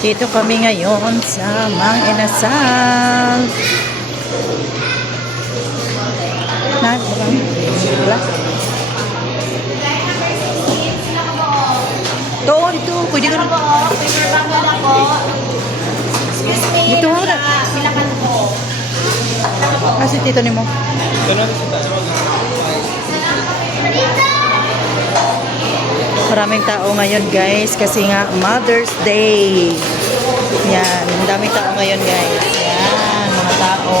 Dito kami ngayon sa Mang Inasal. Ito, dito. Pwede ka na. Excuse me. Dito na. Silakan po. Kasi tito ni mo. Maraming tao ngayon guys kasi nga Mother's Day. Yan, ang daming tao ngayon guys. Yan, mga tao.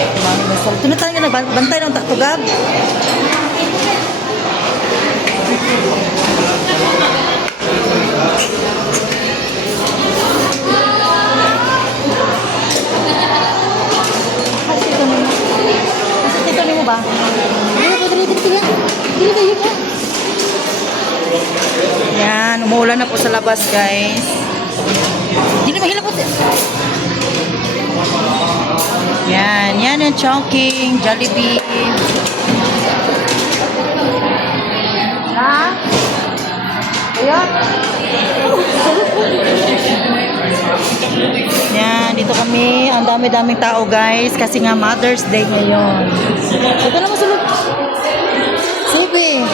Mami masal. Tunatan nga nagbantay ng takugab. Kasi tito ni mo ba? Yan, umuulan na po sa labas, guys. Hindi na mahilap po. Yan, yan yung Chongqing, Jollibee. Ha? Ayun. Yan, dito kami. Ang dami-daming tao, guys. Kasi nga Mother's Day ngayon. Ito na masulog. Sige.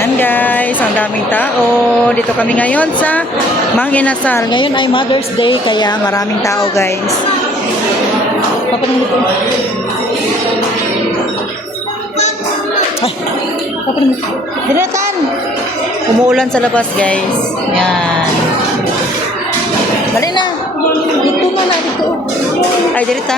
Yan guys, ang daming tao. Dito kami ngayon sa Mang Inasal. Ngayon ay Mother's Day kaya maraming tao guys. Papanin dito. Ay, papanin dito. Dinatan! Umuulan sa labas guys. Yan. Dali na. Dito na dito. Ay, dirita.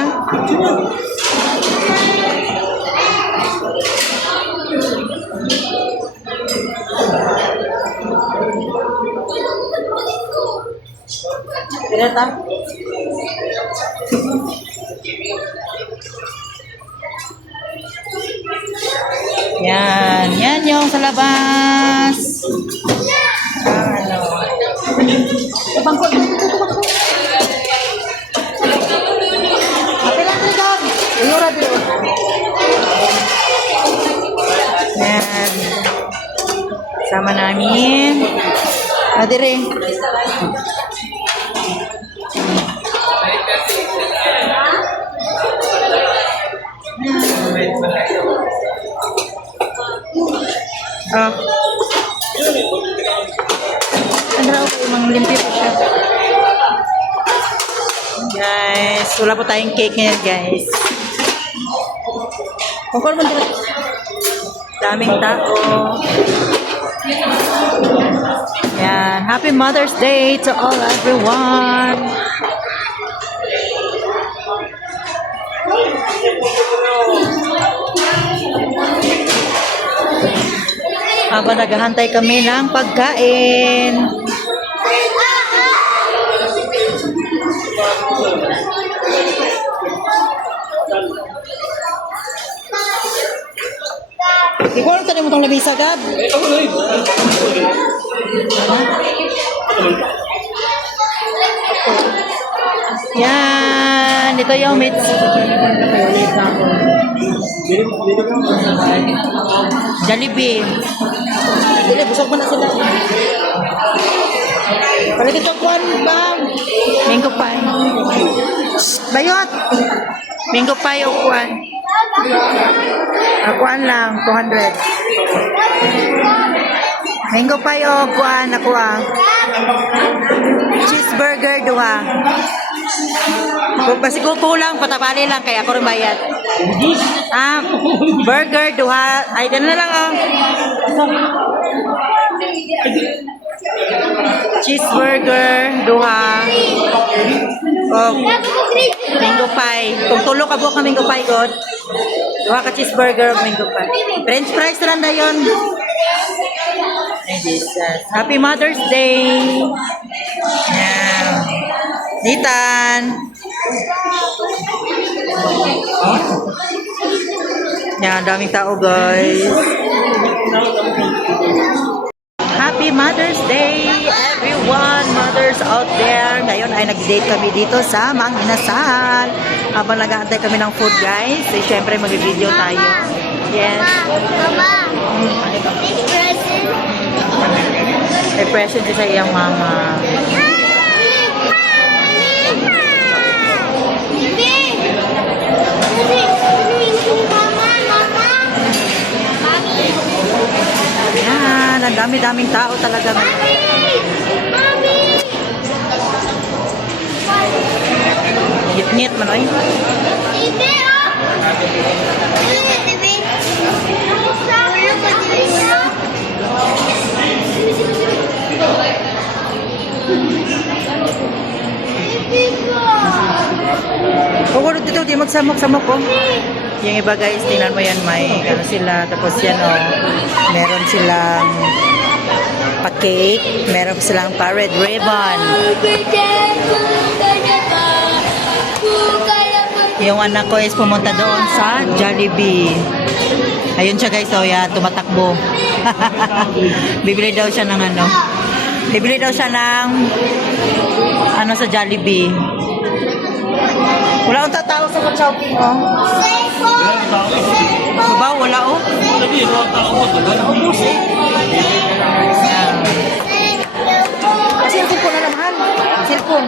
Direta. Yan, yan yung sa labas. Ano? Bangko. Apel lang dito. Uyura dito. Yan. Sama namin. Adire. Oh. Andra ako yung limpyo po siya. Guys, wala po tayong cake ngayon guys. Kung man dito. Daming tao. Yan. Happy Mother's Day to all everyone. Habang naghahantay kami ng pagkain. Ikaw lang tayo mo itong labisa, Gab? Yan. Dito yung meat. Jollibee. Dili, busog mo na sila. Paligid ang kuwan, bang. Mango pie. Bayot. Mango pie o kuwan. Kuwan lang, 200. Mango pie o kuwan, nakuha. Cheeseburger, duha. Kasi kung kulang, patabali lang, kaya ako rin bayad. Burger, duha. Ay, gano'n na lang, oh. Cheeseburger, duha. Oh, mango pie. Kung tulo ka buok na mango pie, God. Duha ka cheeseburger, mango pie. French fries na lang na yun. Ay, Jesus. Happy Mother's Day. Yan. Nitan. Yan, daming tao guys. Happy Mother's Day everyone, mothers out there. Ngayon ay nag-date kami dito sa Mang Inasal. Habang nag-aantay kami ng food guys, syempre mag-video tayo. Yes. Mama. This present. May present sa iyang mama. Yan, ang dami-daming tao talaga ngayon. Ngit-ngit man, oy. Kung dito, di magsamok-samok ko. Yung iba guys, tingnan mo yan, may ano sila. Tapos yan, oh, meron silang pa-cake, meron silang pa-red ribbon. Yung anak ko is pumunta doon sa Jollibee. Ayun siya guys, oh yan, tumatakbo. Bibili daw siya ng ano. Bibili daw siya ng ano sa Jollibee. Wala akong tatao sa Chowking, oh. Diba? Wala, oh. Ubus, eh. Cellphone ko na naman. Cellphone.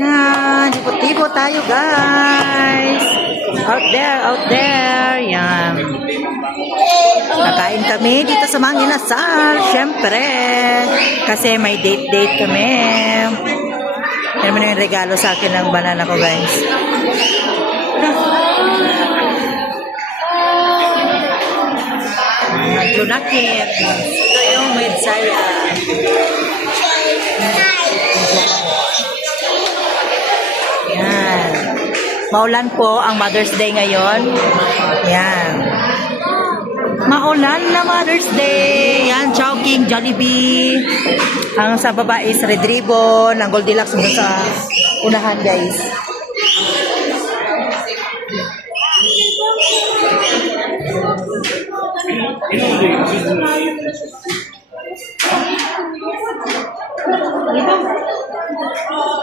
Yan. Tipo-tipo tayo, guys. Out there. Yan. Nakain kami dito sa Mang Inasal. Siyempre. Kasi may date kami. Yan naman yung regalo sa akin ng banana ko, guys. Junakit. Ito yung medsaya. Yan. Maulan po ang Mother's Day ngayon. Yan. Maulan na Mother's Day. Yan, Chowking, Jollibee. Ang sa baba is Red Ribbon. Ang Goldilocks mo sa unahan, guys.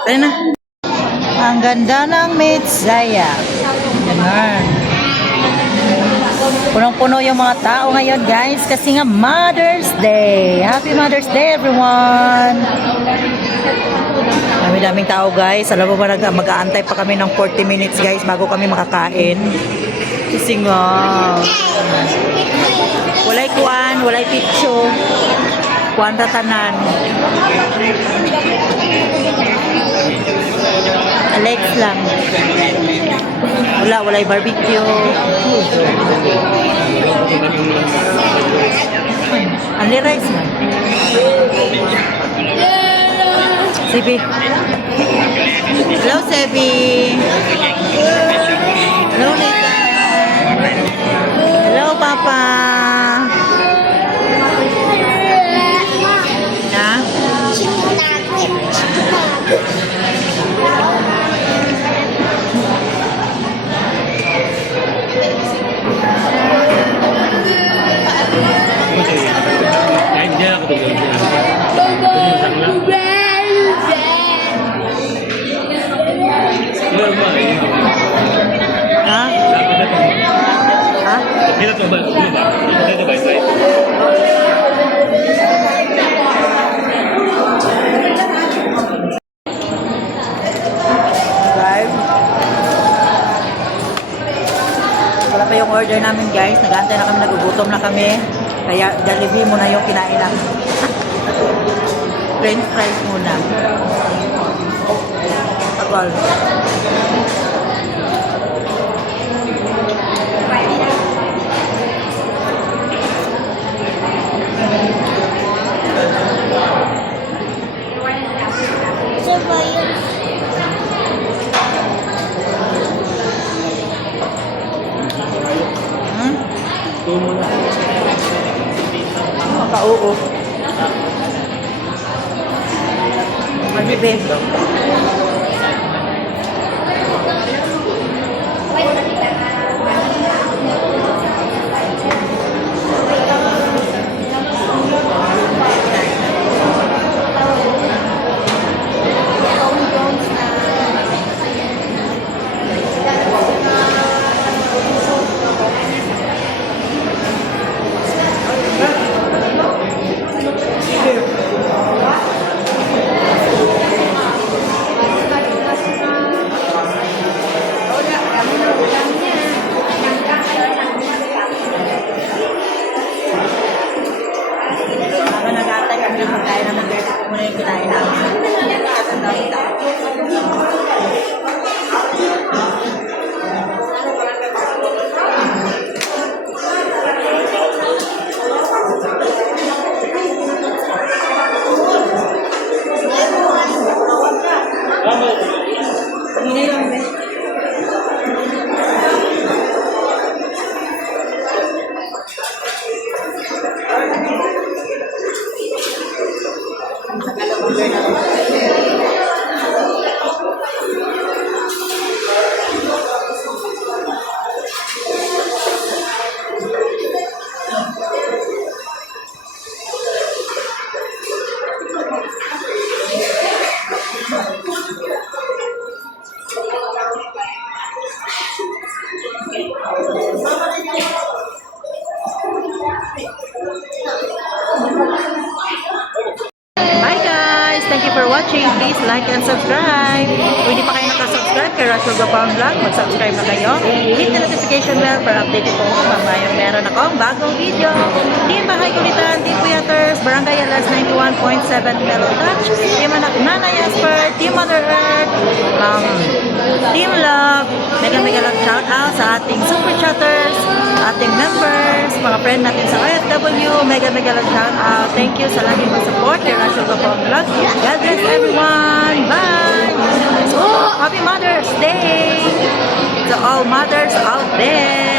Tayo na. Ang ganda ng medsaya. Ganun. Punong-puno yung mga tao ngayon, guys, kasi nga Mother's Day. Happy Mother's Day, everyone! Dami-daming tao, guys. Alam mo ba, mag-aantay pa kami ng 40 minutes, guys, bago kami makakain. Kasi nga, walay kuwan, walay pitso. Kuwan tatanan. Alex lang. Walay barbecue. Only rice man. Sebi. Hello, Sebi. Hello, Nathan. Hello, Papa. Na? Ha? Ha? Guys, wala pa yung order namin, guys. Nag-aantay na kami, nagugutom na kami. Kaya Jollibee muna yung kinain namin. French fries muna. Tagal. Maka-oo. Magbibig. like and subscribe. Kung hindi pa kayo nakasubscribe kay Rachel Gopang Vlog, mag-subscribe na kayo. Hit the notification bell para update po kung mamayang meron akong bagong video. Team Bahay Kulitan, Team Puyaters, Barangay Alas 91.7 Mellow Touch, Team Anak Nana Yasper, Team Mother Earth, Team Love, mega lang shout out sa ating super chatters, ating members, mga friend natin sa IFW, mega lang shout out. Thank you sa laging support kay Rachel Gopang Vlog. God bless everyone. Bye! Oh, Happy Mother's Day to all mothers out there.